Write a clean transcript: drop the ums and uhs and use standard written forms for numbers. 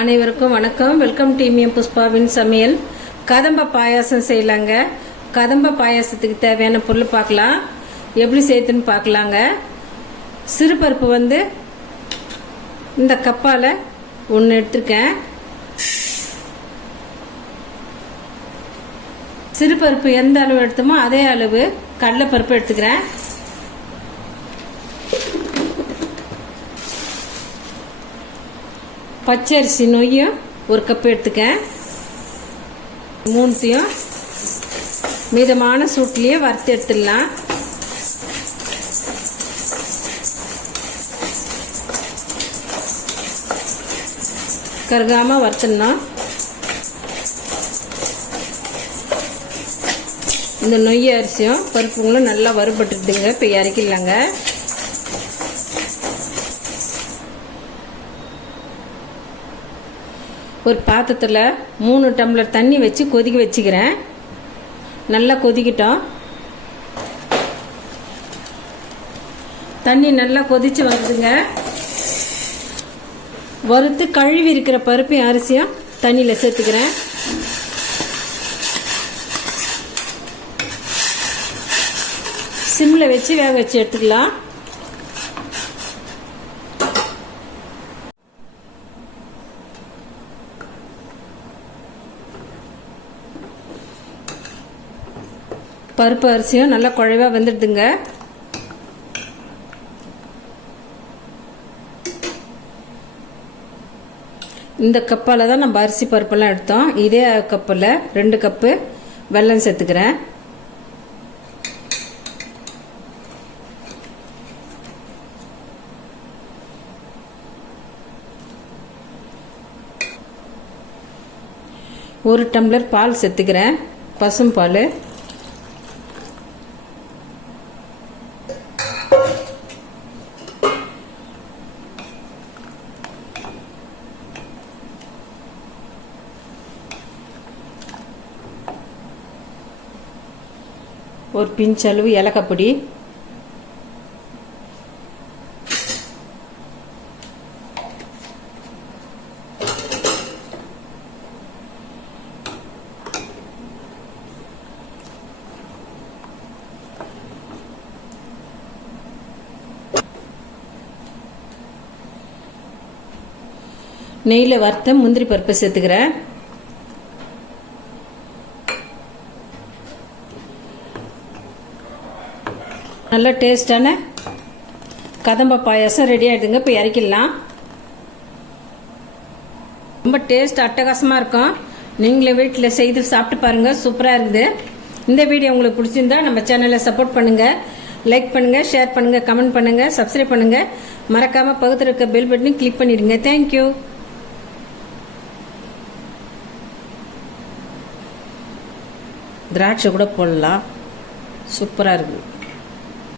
அனைவருக்கும் வணக்கம். Welcome team புஷ்பாவின் சமையல். கதம்ப பாயாசம் செய்யலாங்க. கதம்ப பாயாசத்துக்கு தேவையான பொருள் பார்க்கலாம், எப்படி செய்யுதுன்னு பார்க்கலாங்க. சிறுபருப்பு இந்த கப்பால் ஒன்று எடுத்துருக்கேன். சிறுபருப்பு எந்த அளவு எடுத்தோமோ அதே அளவு கடலைப்பருப்பு எடுத்துக்கிறேன். பச்சரிசி நொய்யும் ஒரு கப் எடுத்துக்கேன். மூணுத்தையும் மிதமான சூட்லேயே வறுத்து எடுத்துடலாம். கருகாமல் வறுத்துடணும். இந்த நொய் அரிசியும் பருப்புங்களும் நல்லா வறுபட்டுடுதுங்க. இப்போ இறக்கிடலாங்க. ஒரு பாத்திரத்தில் 3 டம்ளர் தண்ணி வச்சு கொதிக்க வச்சுக்கிறேன். நல்லா கொதிக்கிட்டோம். தண்ணி நல்லா கொதிச்சு வருதுங்க. வறுத்து கழுவி இருக்கிற பருப்பையும் அரிசியும் தண்ணியில் சேர்த்துக்கிறேன். சிம்மில் வச்சு வேக வச்சு எடுத்துக்கலாம். பருப்பு அரிசியும் நல்லா குழைவா வந்துடுதுங்க. இந்த கப்பால் தான் நம்ம அரிசி பருப்பெல்லாம் எடுத்தோம். இதே கப்பில் 2 கப்பு வெல்லம் சேர்த்துக்கிறேன். ஒரு டம்ளர் பால் சேர்த்துக்கிறேன், பசும் பால். ஒரு பிஞ்ச் அளவு ஏலக்காய் பொடி, நெய்யில் வறுத்த முந்திரி பருப்பை சேர்த்துக்கிறேன். நல்ல டேஸ்டான கதம்ப பாயாசம் ரெடி ஆகிடுதுங்க. இப்போ இறக்கிடலாம். ரொம்ப டேஸ்ட் அட்டகாசமாக இருக்கும். நீங்களே வீட்டில் செய்து சாப்பிட்டு பாருங்கள். சூப்பராக இருக்குது. இந்த வீடியோ உங்களுக்கு பிடிச்சிருந்தா நம்ம சேனலை சப்போர்ட் பண்ணுங்கள், லைக் பண்ணுங்கள், ஷேர் பண்ணுங்கள், கமெண்ட் பண்ணுங்கள், சப்ஸ்கிரைப் பண்ணுங்கள். மறக்காமல் பக்கத்தில் இருக்க பெல் பட்டனையும் கிளிக் பண்ணிடுங்க. தேங்க்யூ. திராட்சை கூட போடலாம். சூப்பராக இருக்குது.